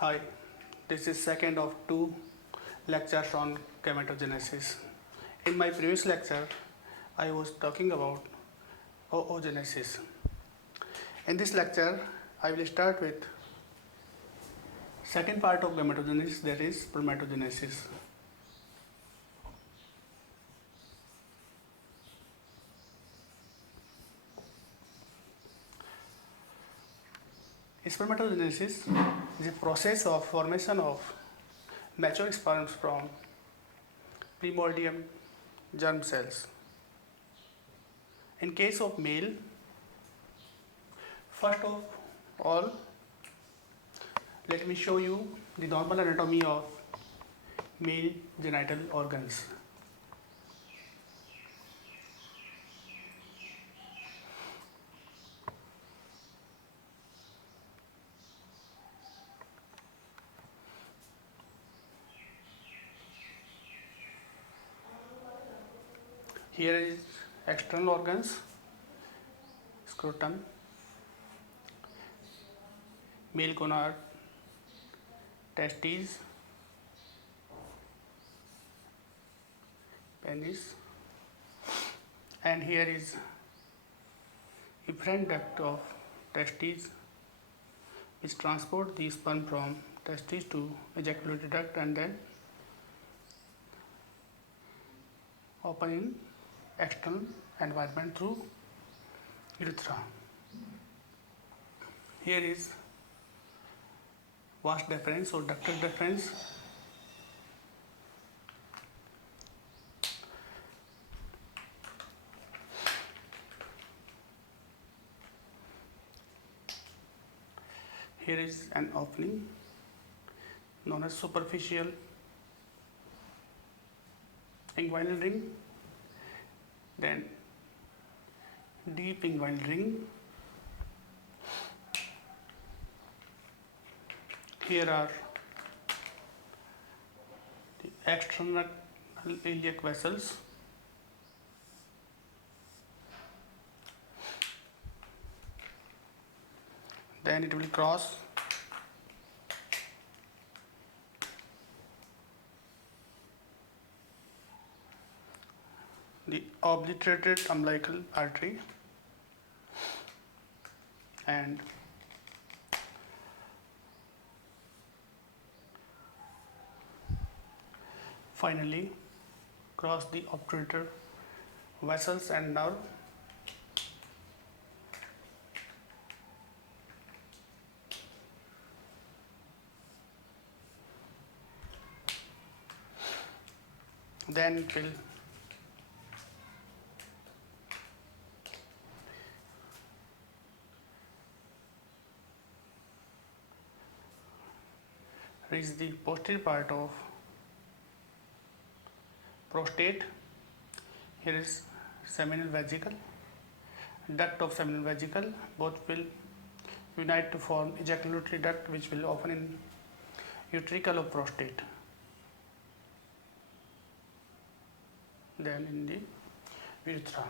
Hi, this is second of two lectures on gametogenesis. In my previous lecture, I was talking about oogenesis. In this lecture, I will start with second part of gametogenesis, that is spermatogenesis. Spermatogenesis is a process of formation of mature sperms from primordial germ cells. In case of male, first of all, let me show you the normal anatomy of male genital organs. Here is external organs, scrotum, male gonad, testes, penis, and here is efferent duct of testes, which transport the sperm from testes to ejaculatory duct and then open in external environment through urethra. Here is vas deferens or ductal deferens. Here is an opening known as superficial inguinal ring, then deep inguinal ring. Here are the external iliac vessels. Then it will cross the obliterated umbilical artery and finally cross the obturator vessels and nerve. Then it will reach the posterior part of prostate. Here is seminal vesicle, duct of seminal vesicle. Both will unite to form ejaculatory duct, which will open in utricle of prostate. Then in the urethra.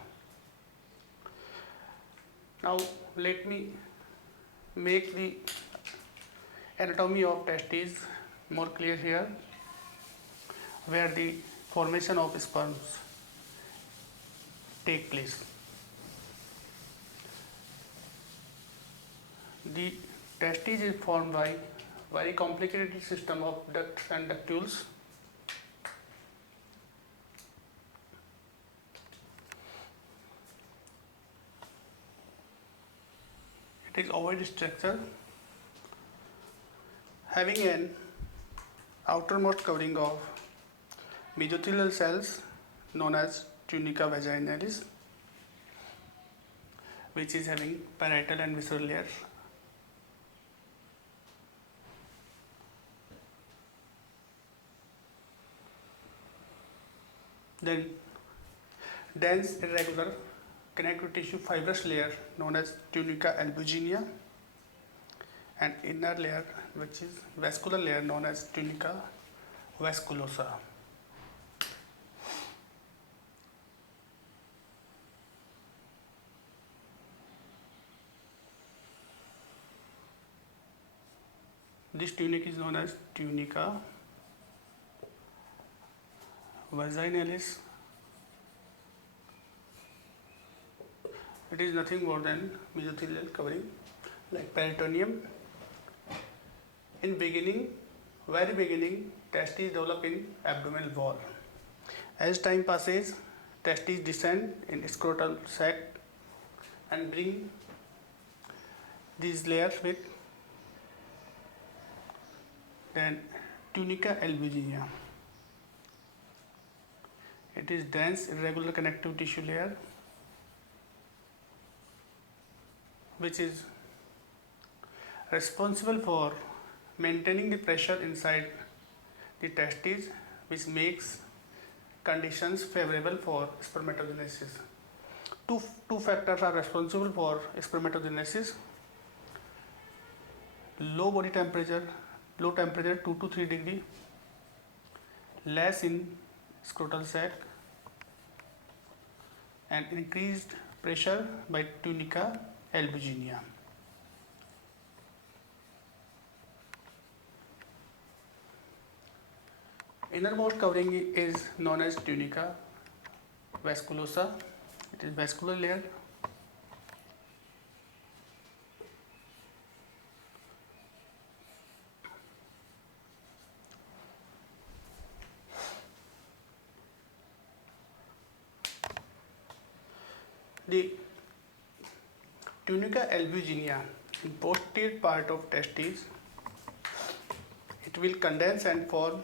Now let me make the anatomy of testes more clear here, where the formation of sperms take place. The testes is formed by very complicated system of ducts and ductules. It is ovoid structure having an outermost covering of mesothelial cells known as tunica vaginalis, which is having parietal and visceral layers. Then dense irregular connective tissue fibrous layer known as tunica albuginea, and inner layer which is vascular layer known as tunica vasculosa. This tunic is known as tunica vaginalis. It is nothing more than mesothelial covering like peritoneum. In very beginning, testes develop in abdominal wall. As time passes, testes descend in scrotal sac and bring these layers with then tunica albuginea. It is dense irregular connective tissue layer which is responsible for maintaining the pressure inside the testes, which makes conditions favorable for spermatogenesis. Two factors are responsible for spermatogenesis: low body temperature, low temperature 2 to 3 degree, less in scrotal sac, and increased pressure by tunica albuginea. Innermost covering is known as tunica vasculosa. It is vascular layer. The tunica albuginea in posterior part of testes, it will condense and form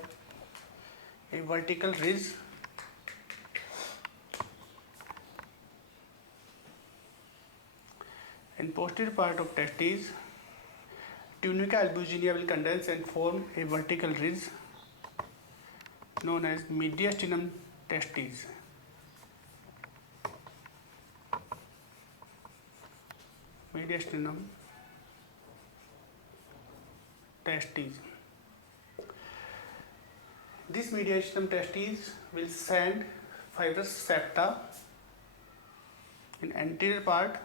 a vertical ridge in posterior part of testes. Tunica albuginea will condense and form a vertical ridge known as mediastinum testes. Mediastinum testes. This mediastinum testes will send fibrous septa in anterior part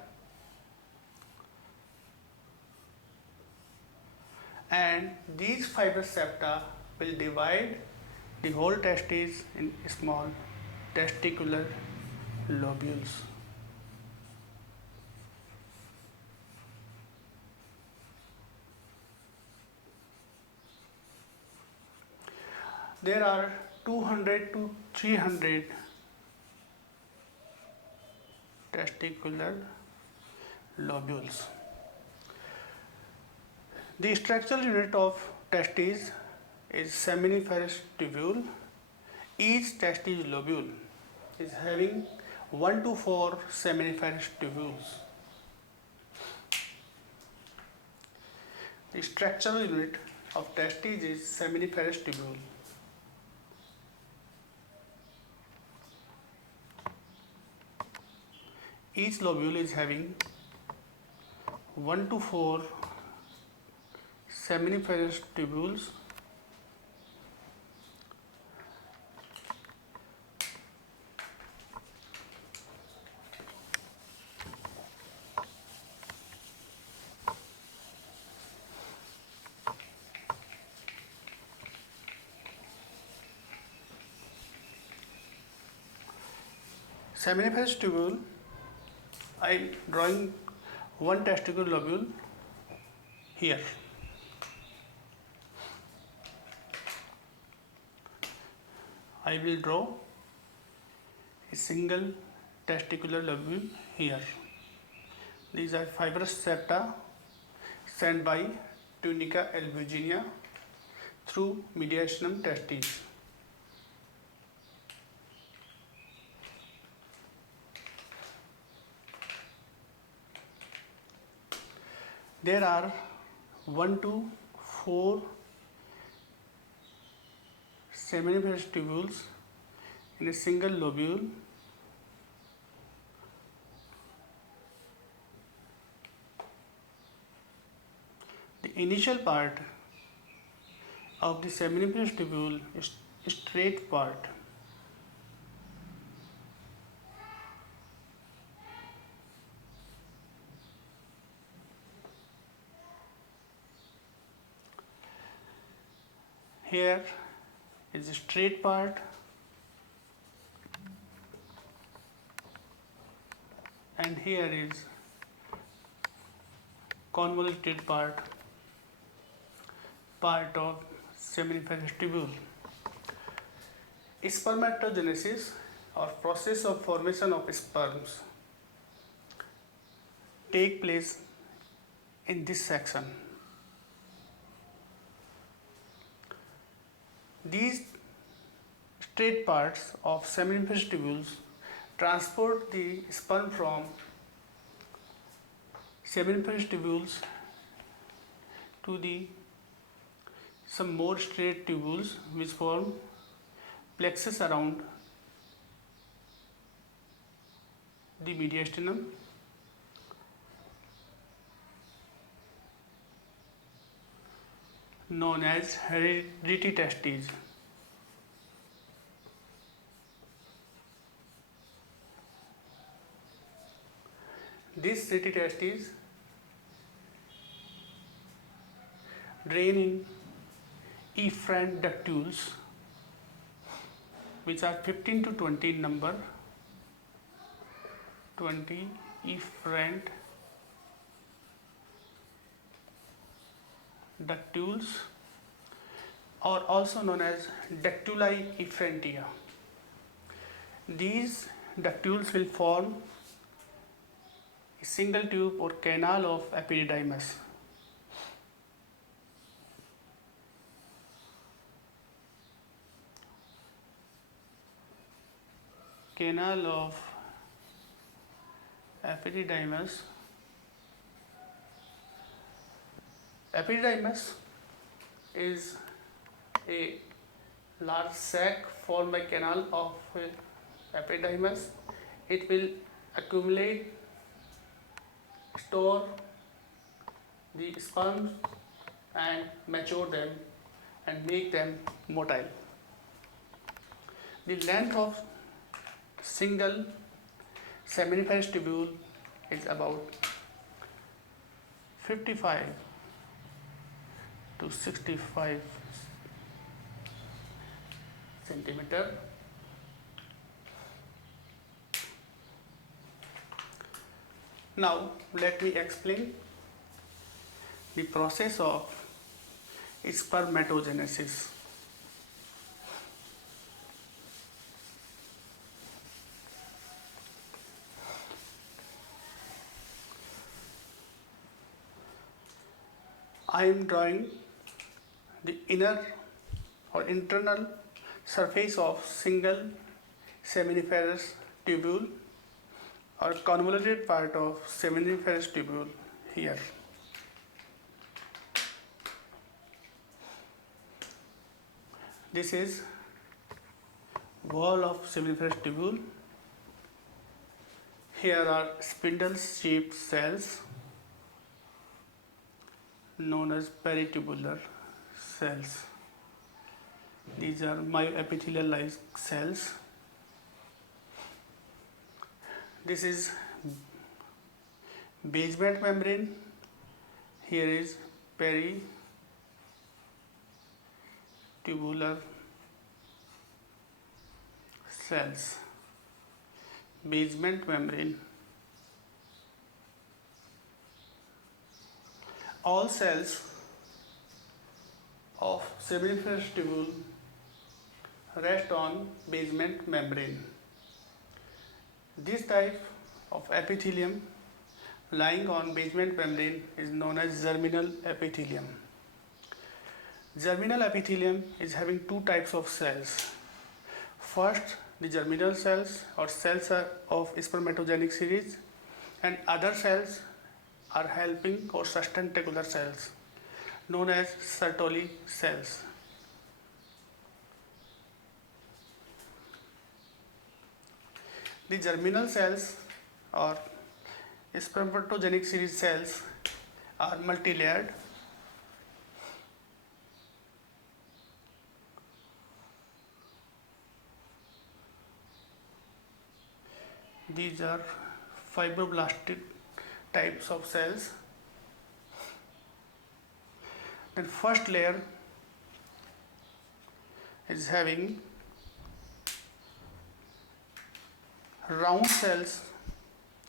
and these fibrous septa will divide the whole testes in small testicular lobules. There are 200 to 300 testicular lobules. The structural unit of testes is seminiferous tubule. Each testis lobule is having 1 to 4 seminiferous tubules. The structural unit of testes is seminiferous tubule. Each lobule is having 1 to 4 seminiferous tubules. Seminiferous tubule, I am drawing one testicular lobule here. I will draw a single testicular lobule here. These are fibrous septa sent by tunica albuginea through mediastinum testes. There are 1 to 4 seminiferous tubules in a single lobule. The initial part of the seminiferous tubule is straight part. Here is a straight part and here is convoluted part of seminiferous tubule. Spermatogenesis or process of formation of sperms take place in this section. These straight parts of seminiferous tubules transport the sperm from seminiferous tubules to the some more straight tubules which form plexus around the mediastinum. Known as hereditary testes. These hereditary testes drain in efferent ductules which are 15 to 20 in number, 20 efferent ductules, or also known as ductuli efferentia. These ductules will form a single tube or canal of epididymis. Canal of epididymis. Epididymis is a large sac formed by canal of epididymis. It will accumulate, store the sperms and mature them and make them motile. The length of single seminiferous tubule is about 55 to 65 centimeter. Now let me explain the process of spermatogenesis. I am drawing the inner or internal surface of single seminiferous tubule or convoluted part of seminiferous tubule here. This is wall of seminiferous tubule. Here are spindle-shaped cells known as peritubular cells. These are myoepithelial-like cells. This is basement membrane. Here is peritubular cells. Basement membrane. All cells of seminiferous tubule rest on basement membrane. This type of epithelium lying on basement membrane is known as germinal epithelium. Germinal epithelium is having two types of cells. First, the germinal cells or cells of spermatogenic series, and other cells are helping or sustentacular cells known as Sertoli cells. The germinal cells or spermatogenic series cells are multilayered. These are fibroblastic types of cells. Then first layer is having round cells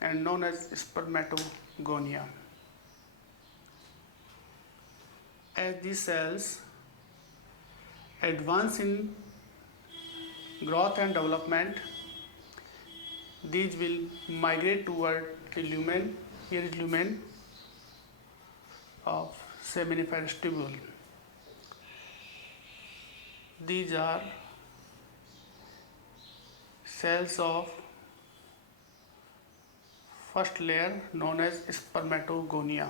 and known as spermatogonia. As these cells advance in growth and development, these will migrate toward the lumen of seminiferous tubule. These are cells of first layer known as spermatogonia.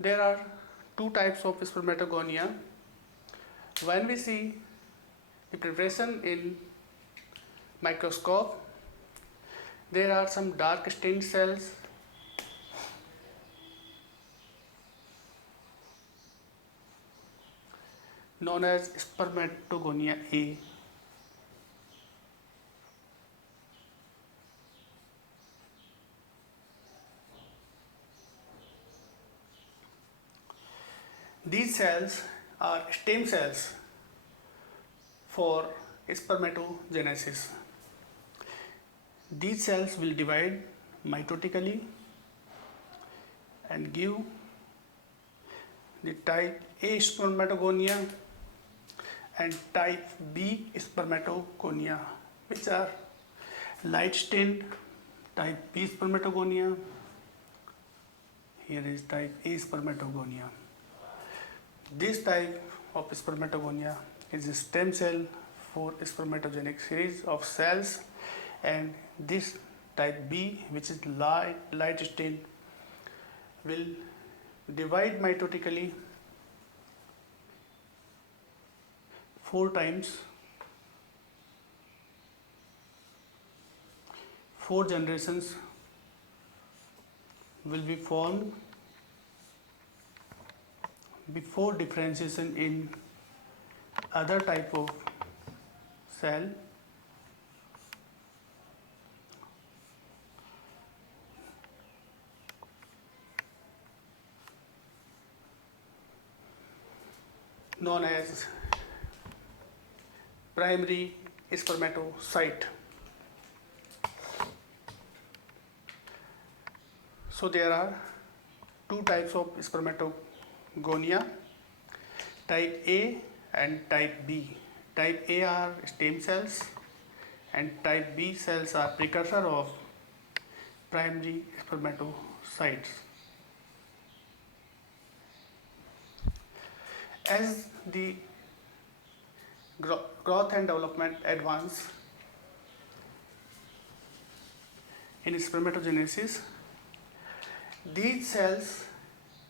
There are two types of spermatogonia. When we see the preparation in microscope, there are some dark stained cells known as spermatogonia A. These cells are stem cells for spermatogenesis. These cells will divide mitotically and give the type A spermatogonia and type B spermatogonia, which are light stained type B spermatogonia. Here is type A spermatogonia. This type of spermatogonia is a stem cell for spermatogenic series of cells, and this type B, which is light stained, will divide mitotically 4 times. 4 generations will be formed before differentiation in other type of cell. Known as primary spermatocyte. So there are 2 types of spermatogonia, type A and type B. Type A are stem cells and type B cells are precursor of primary spermatocytes. As the growth and development advance in spermatogenesis, these cells,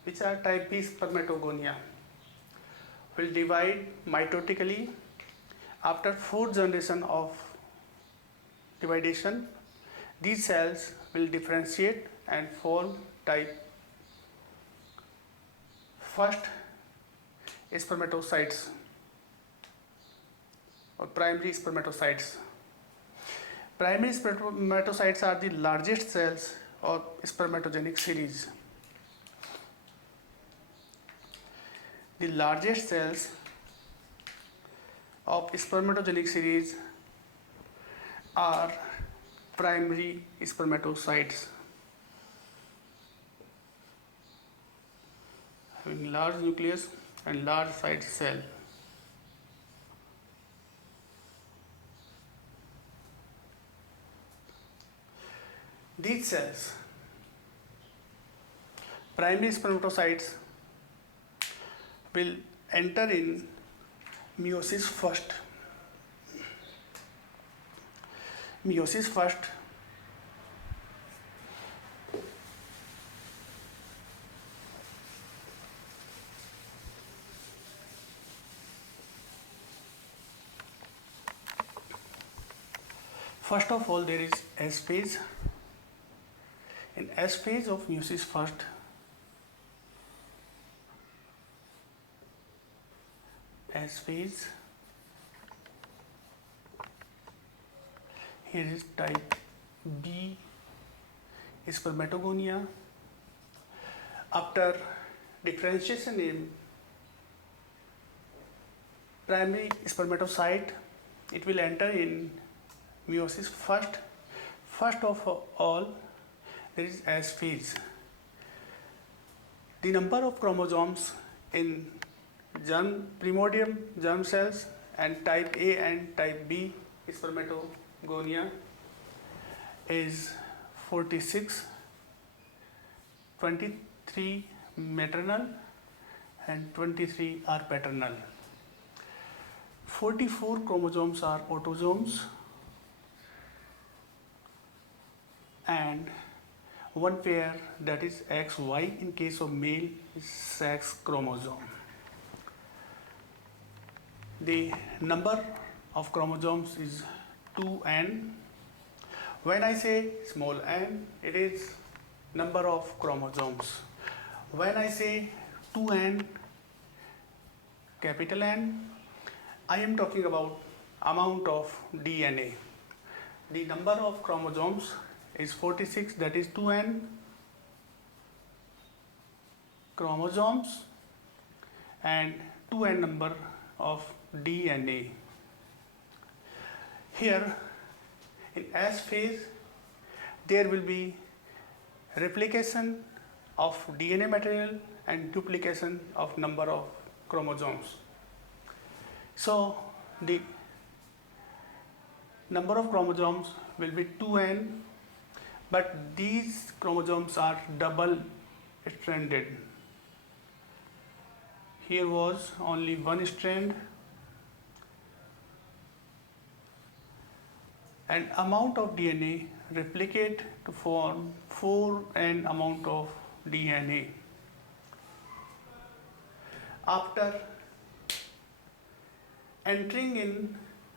which are type B spermatogonia, will divide mitotically. After 4th generation of dividation, these cells will differentiate and form type first spermatocytes or primary spermatocytes. Primary spermatocytes are the largest cells of spermatogenic series. The largest cells of spermatogenic series are primary spermatocytes, having large nucleus and large sized cell. These cells, primary spermatocytes, will enter in meiosis first. Meiosis first First of all, there is S phase. In S phase of meiosis first, S phase, here is type B. Spermatogonia. After differentiation in primary spermatocyte, it will enter in meiosis first. First of all, there is S phase. The number of chromosomes in primordial germ cells and type A and type B spermatogonia is 46, 23 maternal and 23 are paternal. 44 chromosomes are autosomes and one pair, that is XY in case of male, is sex chromosome. The number of chromosomes is 2n. When I say small n, it is number of chromosomes. When I say 2n, capital N, I am talking about amount of DNA. The number of chromosomes is 46, that is 2n chromosomes and 2n number of DNA. Here in S phase there will be replication of DNA material and duplication of number of chromosomes. So the number of chromosomes will be 2n, but these chromosomes are double stranded. Here was only one strand, and amount of DNA replicate to form 4n amount of DNA. After entering in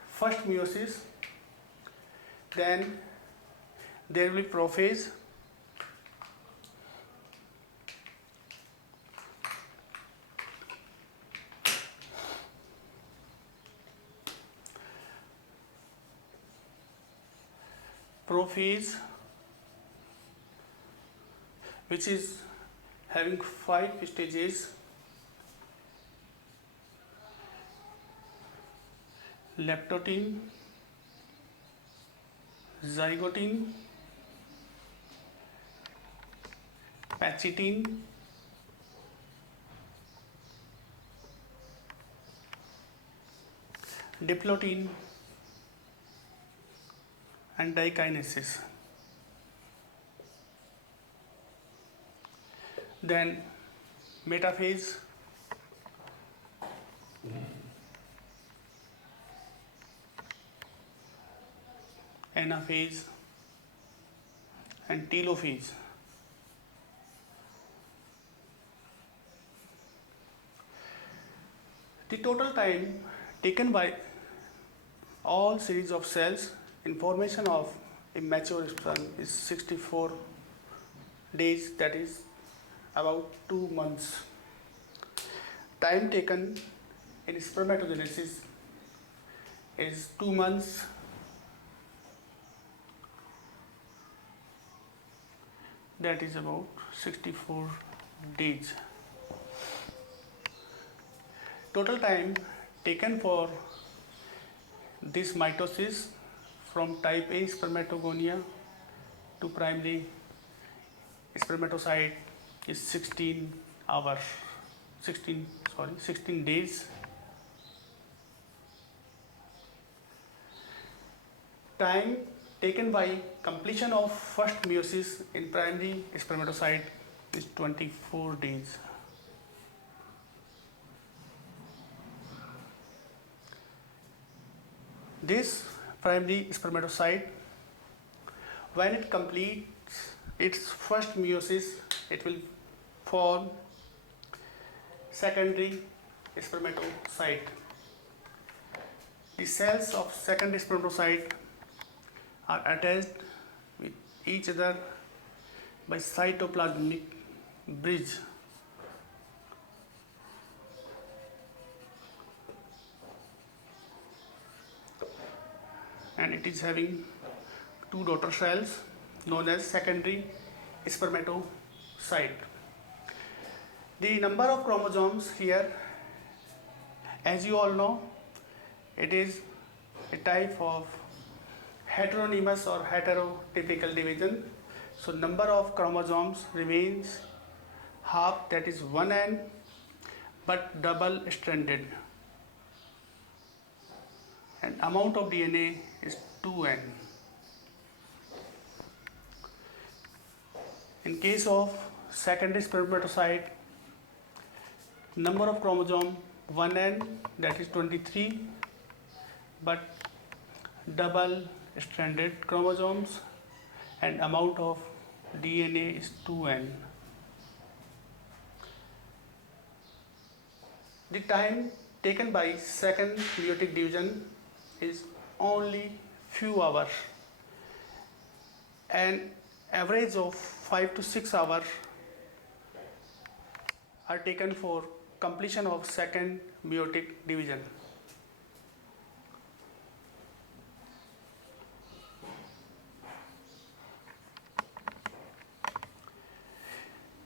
first meiosis, then there will be prophase. Prophase, which is having 5 stages: leptotene, zygotene, pachytene, diplotene and dikinesis. Then metaphase, anaphase and telophase. The total time taken by all series of cells in formation of immature sperm is 64 days, that is about 2 months. Time taken in spermatogenesis is 2 months. That is about 64 days. Total time taken for this mitosis from type A spermatogonia to primary spermatocyte is 16 days. Time taken by completion of first meiosis in primary spermatocyte is 24 days. This primary spermatocyte, when it completes its first meiosis, it will form secondary spermatocyte. The cells of secondary spermatocyte are attached with each other by cytoplasmic bridge. And it is having two daughter cells known as secondary spermatocyte. The number of chromosomes here, as you all know, it is a type of heteronymous or heterotypical division. So number of chromosomes remains half, that is 1n, but double stranded, and amount of DNA is 2n. In case of secondary spermatocyte, number of chromosome 1n, that is 23, but double stranded chromosomes, and amount of DNA is 2n. The time taken by second meiotic division is only few hours, and average of 5 to 6 hours are taken for completion of second meiotic division.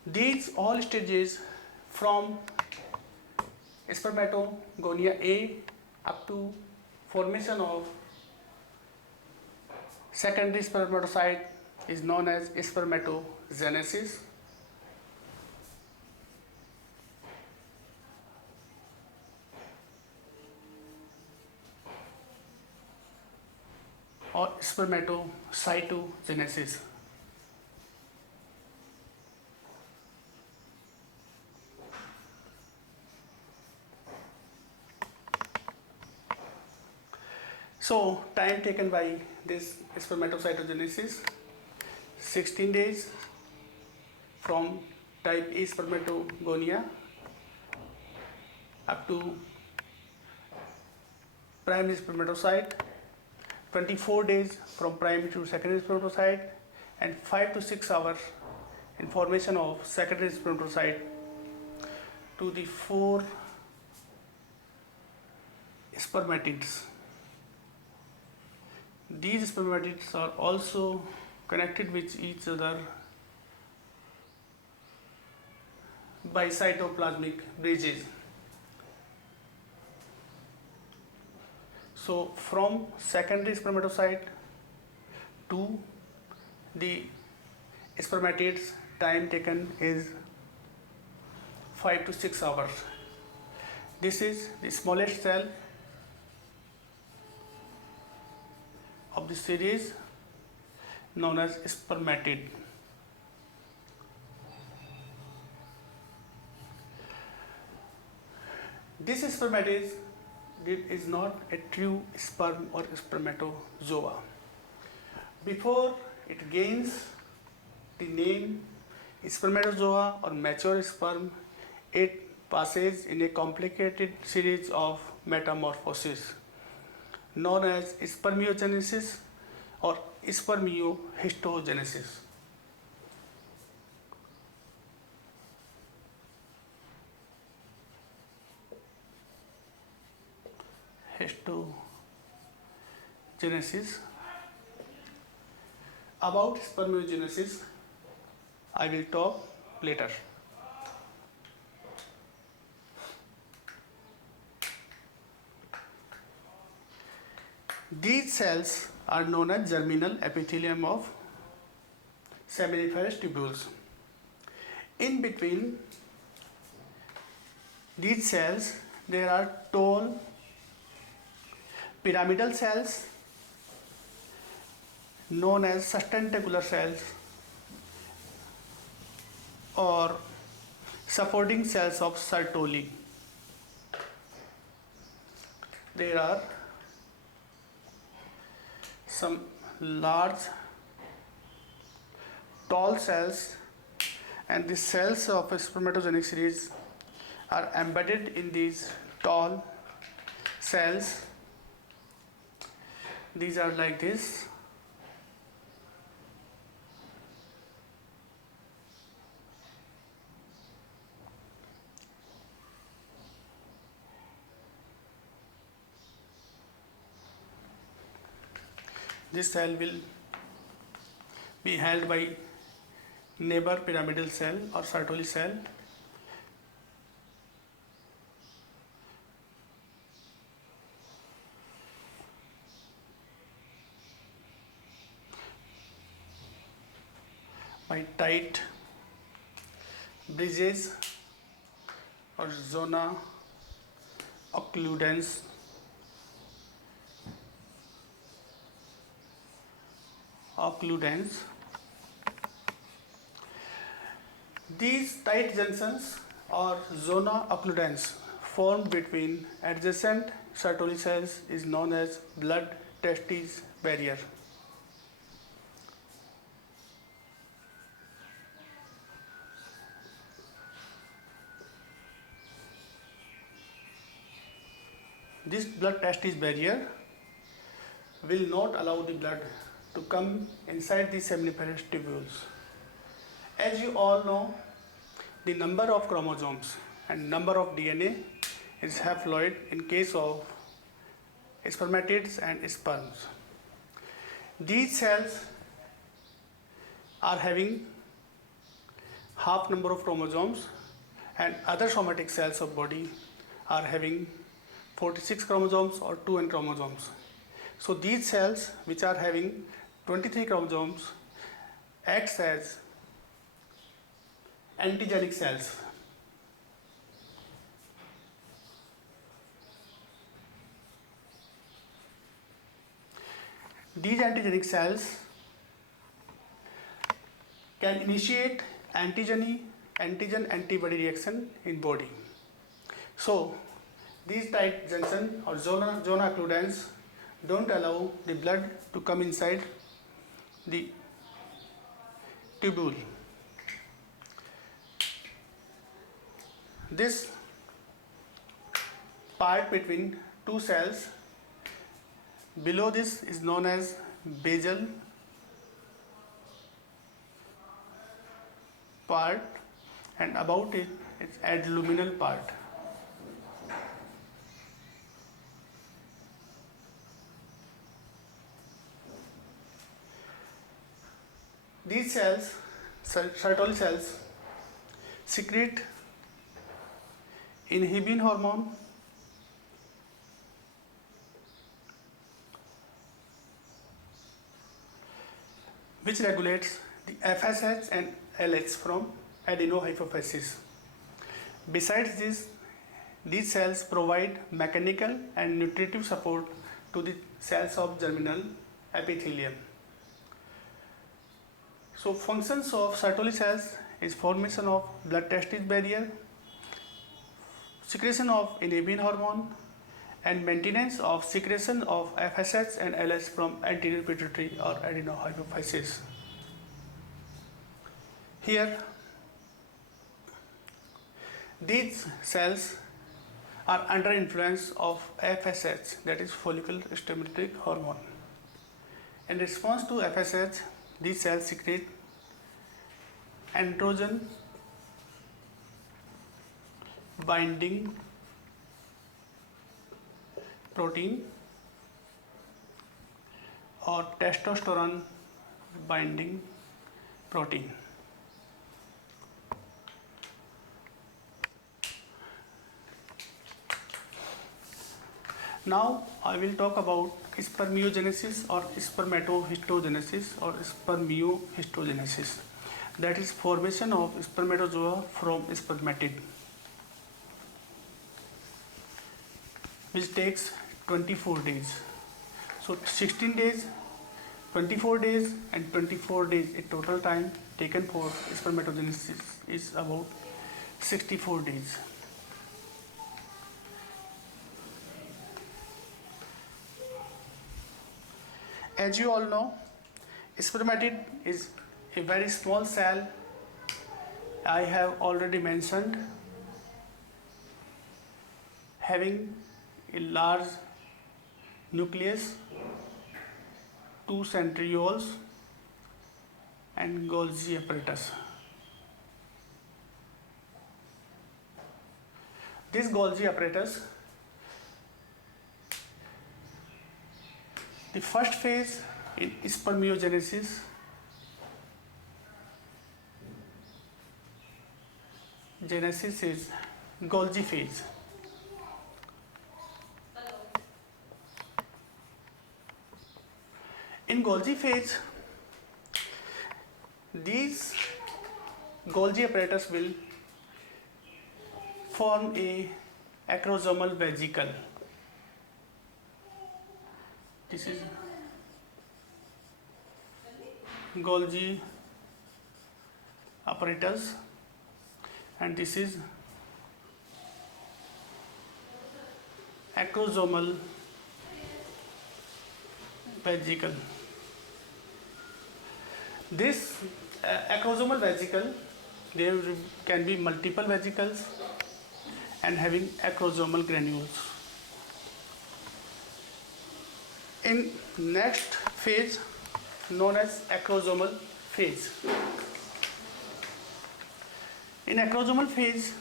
These all stages from spermatogonia A up to formation of secondary spermatocyte is known as spermatogenesis. Or spermatocytogenesis. So time taken by this spermatocytogenesis, 16 days from type A spermatogonia up to primary spermatocyte, 24 days from primary to secondary spermatocyte, and 5 to 6 hours in formation of secondary spermatocyte to the 4 spermatids. These spermatids are also connected with each other by cytoplasmic bridges. So from secondary spermatocyte to the spermatids, time taken is 5 to 6 hours. This is the smallest cell of the series known as spermatid. This spermatid is not a true sperm or spermatozoa. Before it gains the name spermatozoa or mature sperm, it passes in a complicated series of metamorphosis known as spermiogenesis or spermiohistogenesis. Histogenesis. About spermiogenesis, I will talk later. These cells are known as germinal epithelium of seminiferous tubules. In between these cells, there are tall pyramidal cells known as testicular cells or supporting cells of Sertoli. There are some large tall cells, and the cells of a spermatogenic series are embedded in these tall cells. These are like this. This cell will be held by neighbor pyramidal cell or Sertoli cell. By tight bridges or zona occludens. These tight junctions or zona occludens formed between adjacent Sertoli cells is known as blood-testis barrier. This blood-testis barrier will not allow the blood to come inside the seminiferous tubules. As you all know, the number of chromosomes and number of DNA is haploid in case of spermatids and sperms. These cells are having half number of chromosomes, and other somatic cells of body are having 46 chromosomes or 2n chromosomes. So these cells which are having 23 chromosomes acts as antigenic cells. These antigenic cells can initiate antigen-antibody reaction in body. So these tight junction or zona occludens don't allow the blood to come inside the tubule. This part between two cells below this is known as basal part, and about it it's adluminal part. These cells, Sertoli cells, secrete inhibin hormone, which regulates the FSH and LH from adenohypophysis. Besides this, these cells provide mechanical and nutritive support to the cells of germinal epithelium. So functions of Sertoli cells is formation of blood-testis barrier, secretion of inhibin hormone, and maintenance of secretion of FSH and LH from anterior pituitary or adenohypophysis. Here, these cells are under influence of FSH, that is follicle stimulating hormone. In response to FSH, these cells secrete androgen binding protein or testosterone binding protein. Now I will talk about spermiogenesis or spermatohistogenesis or spermiohistogenesis, that is formation of spermatozoa from spermatid, which takes 24 days. So 16 days, 24 days and 24 days, a total time taken for spermatogenesis is about 64 days. As you all know, spermatid is a very small cell. I have already mentioned, having a large nucleus, two centrioles and Golgi apparatus. This Golgi apparatus, the first phase in spermiogenesis spermatogenesis is Golgi phase. In Golgi phase, these Golgi apparatus will form a acrosomal vesicle. This is Golgi apparatus and this is acrosomal vesicle. This acrosomal vesicle, there can be multiple vesicles and having acrosomal granules. In next phase known as acrosomal phase. In acrosomal phase,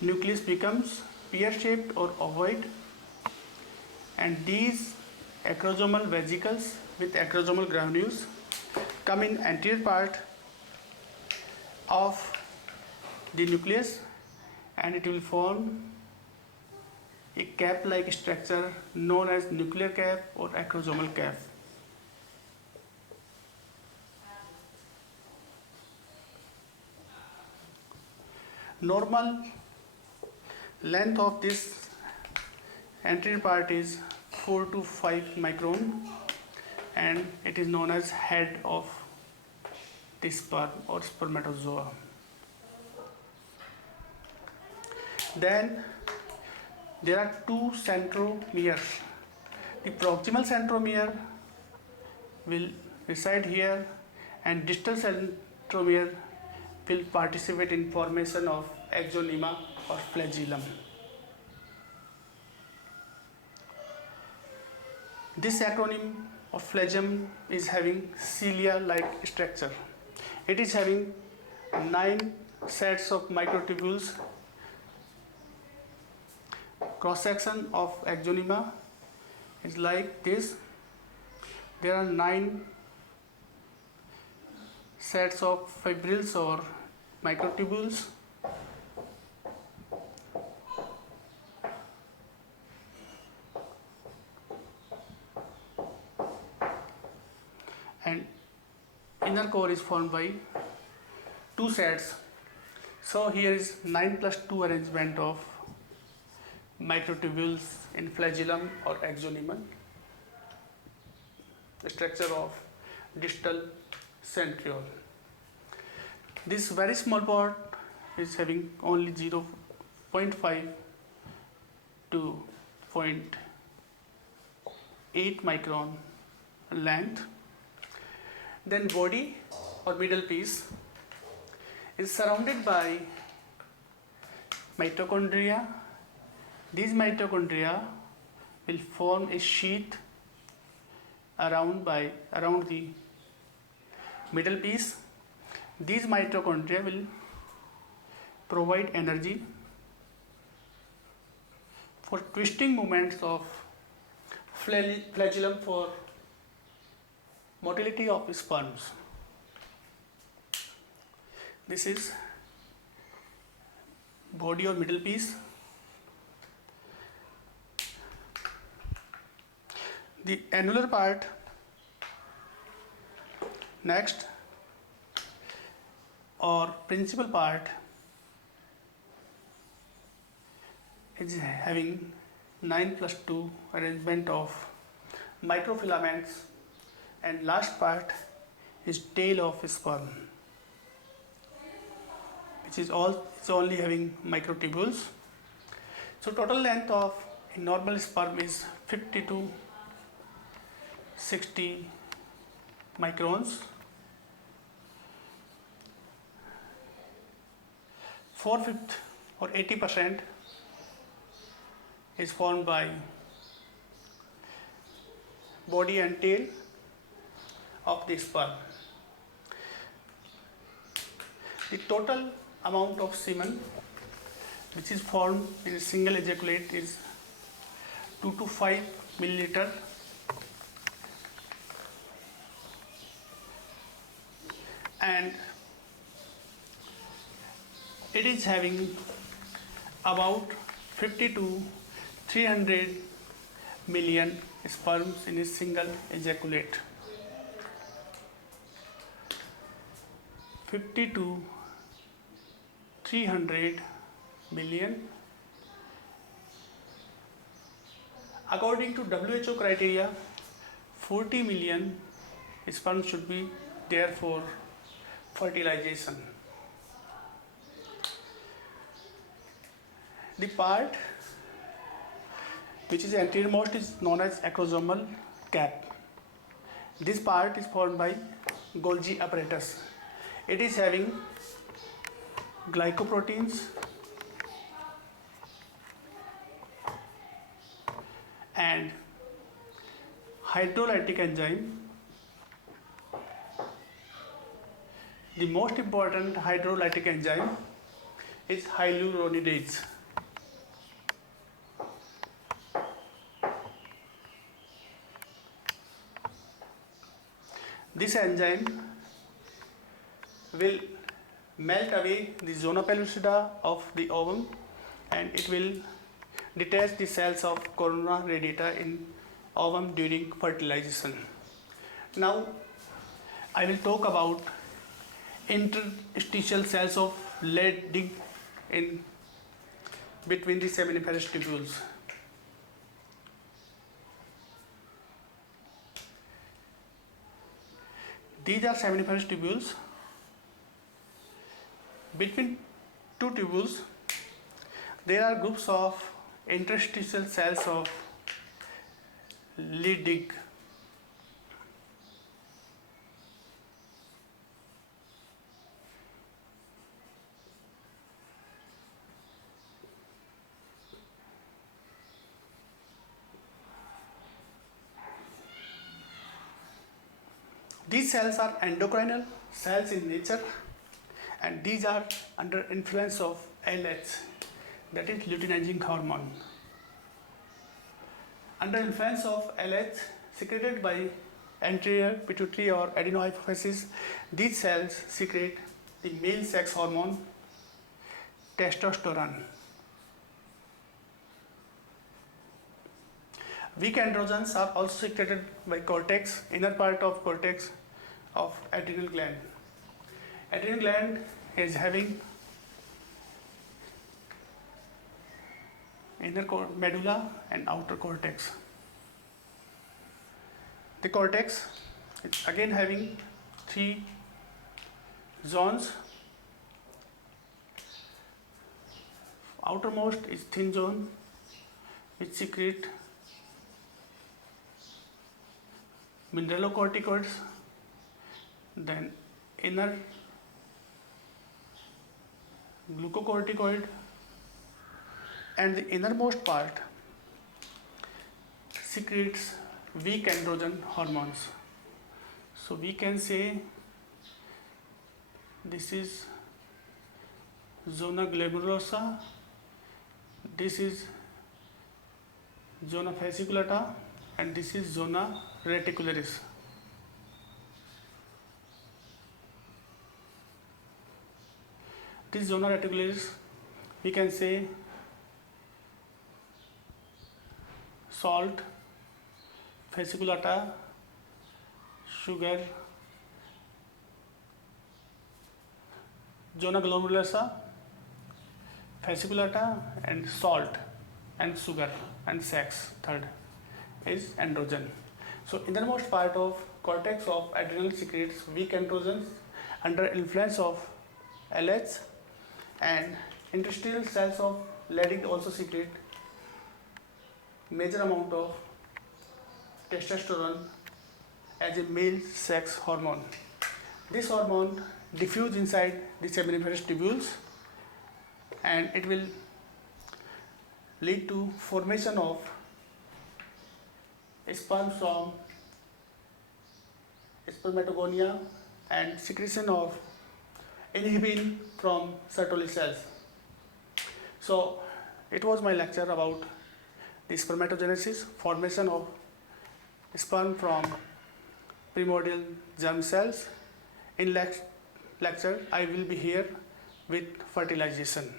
nucleus becomes pear-shaped or ovoid, and these acrosomal vesicles with acrosomal granules come in anterior part of the nucleus, and it will form a cap-like structure known as nuclear cap or acrosomal cap. Normal length of this anterior part is 4 to 5 micron, and it is known as head of the sperm or spermatozoa. Then there are two centromeres. The proximal centromere will reside here, and distal centromere will participate in formation of axonema or flagellum. This acronym of flagellum is having cilia-like structure. It is having 9 sets of microtubules. Cross-section of axonema is like this. There are 9 sets of fibrils or microtubules. And inner core is formed by 2 sets. So here is 9 plus 2 arrangement of microtubules in flagellum or axonema. The structure of distal centriole. This very small part is having only 0.5 to 0.8 micron length. Then body or middle piece is surrounded by mitochondria. These mitochondria will form a sheath around the middle piece. These mitochondria will provide energy for twisting movements of flagellum for motility of sperms. This is body or middle piece. The annular part next, or principal part, is having 9 plus 2 arrangement of microfilaments, and last part is tail of sperm, which is only having microtubules. So total length of a normal sperm is 50 to 60 microns. 4/5 or 80% is formed by body and tail of the sperm. The total amount of semen which is formed in a single ejaculate is 2 to 5 milliliter. And it is having about 50 to 300 million sperms in a single ejaculate. 50 to 300 million. According to WHO criteria, 40 million sperm should be there for fertilization. The part which is anteriormost is known as acrosomal cap. This part is formed by Golgi apparatus. It is having glycoproteins and hydrolytic enzyme. The most important hydrolytic enzyme is hyaluronidase. This enzyme will melt away the zona pellucida of the ovum and it will detach the cells of corona radiata in ovum during fertilization. Now I will talk about interstitial cells of Leydig in between the seminiferous tubules. These are seminiferous tubules. Between two tubules, there are groups of interstitial cells of Leydig. These cells are endocrinal cells in nature and these are under influence of LH, that is luteinizing hormone. Under influence of LH secreted by anterior pituitary or adenohypophysis, these cells secrete the male sex hormone testosterone. Weak androgens are also secreted by cortex, inner part of cortex of adrenal gland. Adrenal gland is having inner medulla and outer cortex. The cortex is again having three zones. Outermost is thin zone which secrete mineralocorticoids, then inner glucocorticoid, and the innermost part secretes weak androgen hormones. So we can say this is zona glamurosa, this is zona fasciculata, and this is zona reticularis. This zona reticularis, we can say salt, fasciculata, sugar, zona glomerulosa, fasciculata, and salt, and sugar, and sex, third is androgen. So innermost part of cortex of adrenal secretes weak androgens under influence of LH, and interstitial cells of Leydig also secrete major amount of testosterone as a male sex hormone. This hormone diffuse inside the seminiferous tubules and it will lead to formation of sperm from spermatogonia and secretion of inhibin from Sertoli cells. So it was my lecture about the spermatogenesis, formation of sperm from primordial germ cells. In lecture I will be here with fertilization.